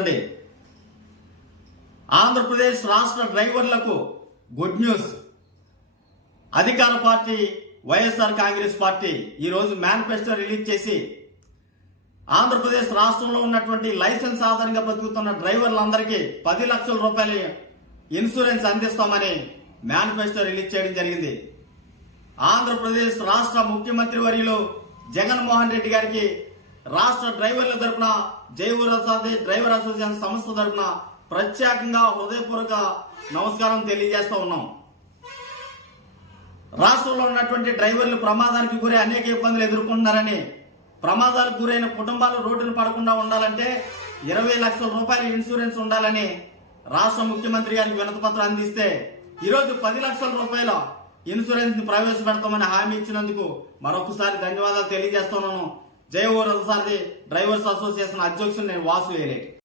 గమనించండి. ఆంధ్రప్రదేశ్ రాష్ట్ర డ్రైవర్లకు గుడ్ న్యూస్. అధికార పార్టీ వైఎస్ఆర్ కాంగ్రెస్ పార్టీ ఈరోజు మేనిఫెస్టో రిలీజ్ చేసి ఆంధ్రప్రదేశ్ రాష్ట్రంలో ఉన్నటువంటి లైసెన్స్ ఆధారంగా బతుకుతున్న డ్రైవర్లందరికీ 10 లక్షల రూపాయల ఇన్సూరెన్స్ అందిస్తామని మేనిఫెస్టో రిలీజ్ చేయడం జరిగింది. ఆంధ్రప్రదేశ్ రాష్ట్ర ముఖ్యమంత్రి వర్యులు జగన్మోహన్ రెడ్డి గారికి రాష్ట్ర డ్రైవర్ల తరపున జయవూరసాది డ్రైవర్ అసోసియేషన్ సంస్థ తరపున ప్రత్యేకంగా హృదయపూర్వక నమస్కారం తెలియజేస్తూ ఉన్నాం. రాష్ట్రంలో ఉన్నటువంటి డ్రైవర్లు ప్రమాదానికి గురై అనేక ఇబ్బందులు ఎదుర్కొంటున్నారని, ప్రమాదాలకు గురైన కుటుంబాలు రోడ్డును పడకుండా ఉండాలంటే 20 లక్షల రూపాయల ఇన్సూరెన్స్ ఉండాలని రాష్ట్ర ముఖ్యమంత్రి గారికి వినతిపత్రం అందిస్తే ఈరోజు 10 లక్షల రూపాయల ఇన్సూరెన్స్ ని ప్రవేశపెడతామని హామీ ఇచ్చినందుకు మరొకసారి ధన్యవాదాలు తెలియజేస్తున్నాను. జయవూరసాది డ్రైవర్స్ అసోసియేషన్ అధ్యక్షుడు నేను వాసు వేలేటి.